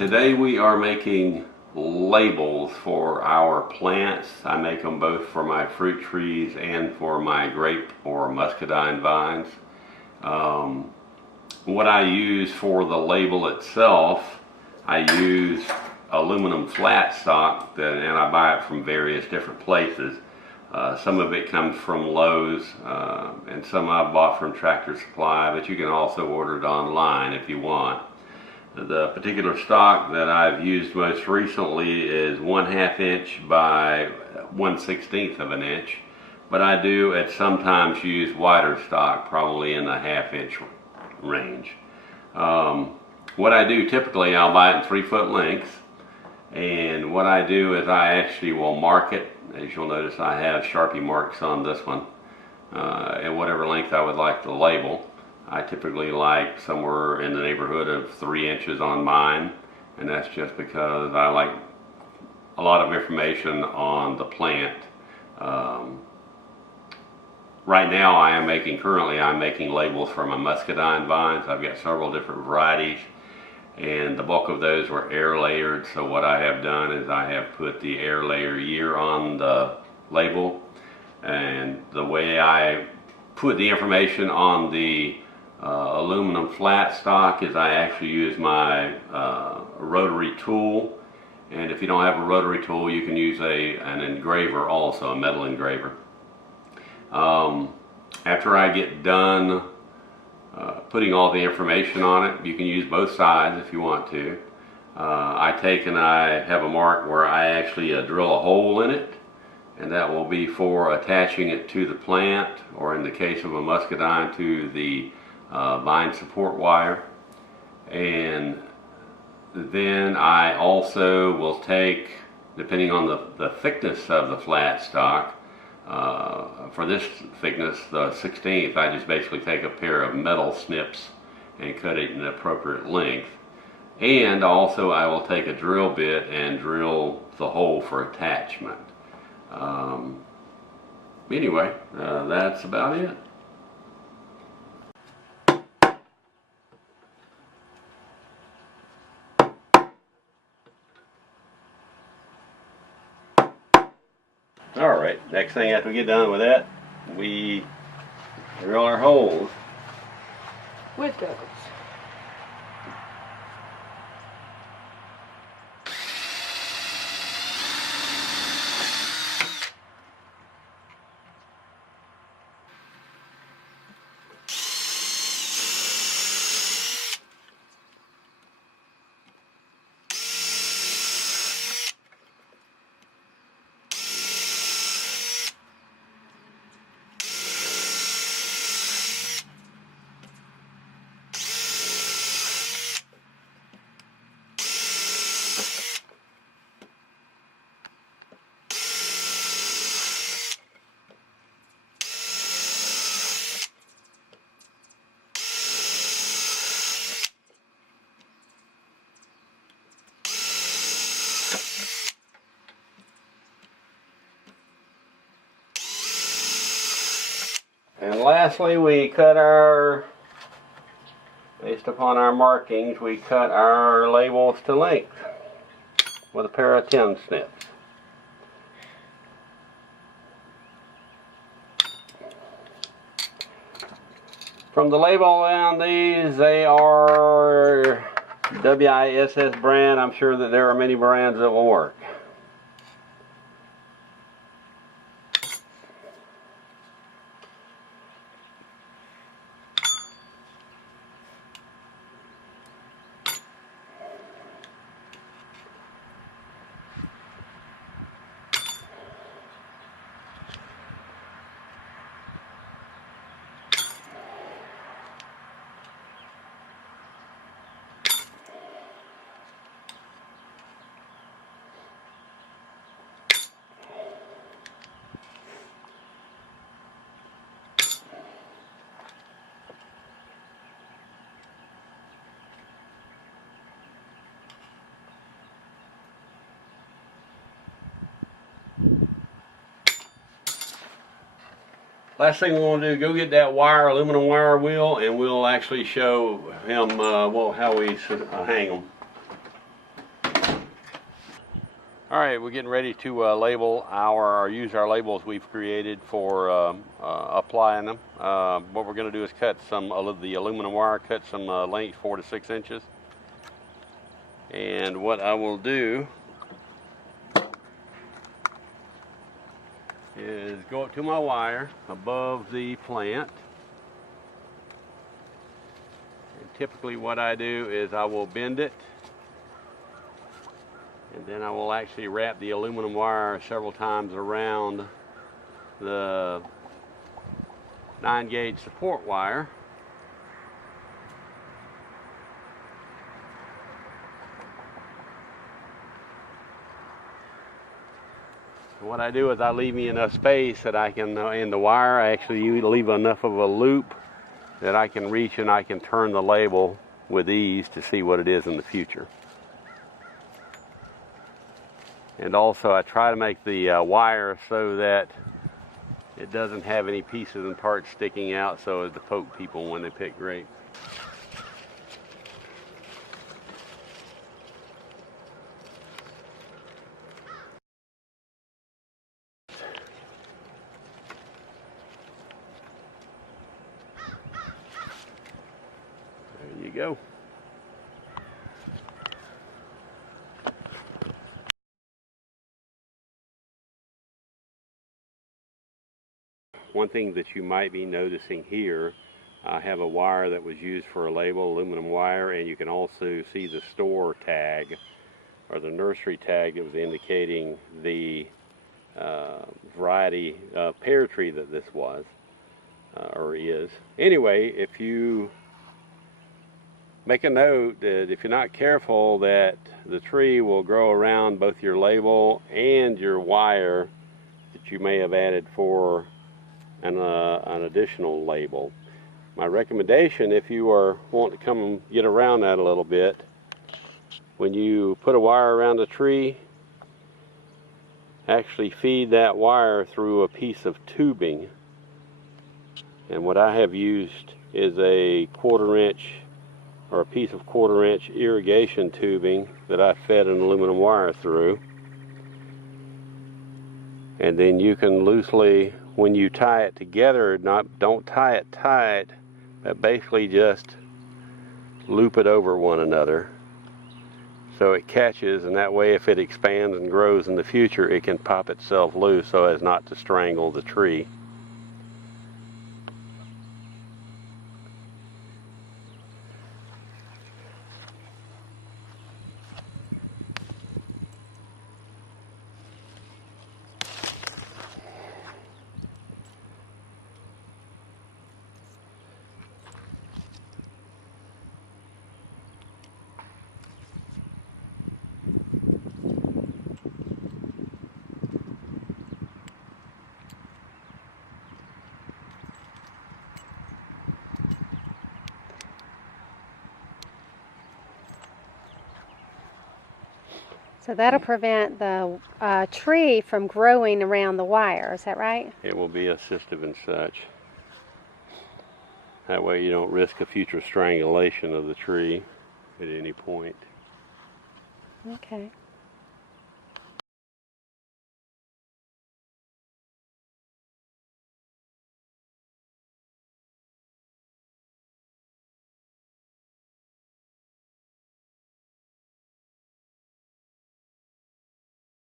Today we are making labels for our plants. I make them both for my fruit trees and for my grape or muscadine vines. What I use for the label itself, I use aluminum flat stock and I buy it from various different places. Some of it comes from Lowe's and some I've bought from Tractor Supply, but you can also order it online if you want. The particular stock that I've used most recently is 1/2 inch by 1/16 of an inch, but I do at sometimes use wider stock, probably in the 1/2 inch range. What I do typically, I'll buy it in 3-foot lengths, and what I do is I actually will mark it. As you'll notice, I have Sharpie marks on this one at whatever length I would like the label. I typically like somewhere in the neighborhood of 3 inches on mine, and that's just because I like a lot of information on the plant. Right now I'm making labels for my muscadine vines. I've got several different varieties, and the bulk of those were air layered. So what I have done is I have put the air layer year on the label, and the way I put the information on the aluminum flat stock is I actually use my rotary tool, and if you don't have a rotary tool, you can use an engraver also, a metal engraver. After I get done putting all the information on it, you can use both sides if you want to. I take and I have a mark where I actually drill a hole in it, and that will be for attaching it to the plant, or in the case of a muscadine, to the vine support wire. And then I also will take, depending on the thickness of the flat stock, for this thickness, the 1/16, I just basically take a pair of metal snips and cut it in the appropriate length. And also I will take a drill bit and drill the hole for attachment. Anyway, that's about it. Alright, next thing after we get done with that, we drill our holes with goggles. And lastly, we cut based upon our markings, we cut our labels to length with a pair of 10 snips. From the label on these, they are WISS brand. I'm sure that there are many brands that will work. Last thing we want to do, go get that wire, aluminum wire wheel, and we'll actually show him how we hang them. All right, we're getting ready to label or use our labels we've created for applying them. What we're going to do is cut some of the aluminum wire, cut some length 4 to 6 inches. And what I will do is go up to my wire above the plant. And typically what I do is I will bend it, and then I will actually wrap the aluminum wire several times around the 9-gauge support wire. And what I do is I leave me enough space that I can, in the wire, I actually leave enough of a loop that I can reach and I can turn the label with ease to see what it is in the future. And also I try to make the wire so that it doesn't have any pieces and parts sticking out so as to poke people when they pick grapes. There you go. One thing that you might be noticing here, I have a wire that was used for a label, aluminum wire, and you can also see the store tag or the nursery tag that was indicating the variety of pear tree that this was or is. Anyway, if you make a note that if you're not careful, that the tree will grow around both your label and your wire that you may have added for an additional label. My recommendation, if you are wanting to come and get around that a little bit, when you put a wire around a tree, actually feed that wire through a piece of tubing. And what I have used is a 1/4 inch or a piece of 1/4 inch irrigation tubing that I fed an aluminum wire through. And then you can loosely, when you tie it together, don't tie it tight, but basically just loop it over one another so it catches, and that way if it expands and grows in the future, it can pop itself loose so as not to strangle the tree. So that'll prevent the tree from growing around the wire, is that right? It will be assistive and such. That way you don't risk a future strangulation of the tree at any point. Okay.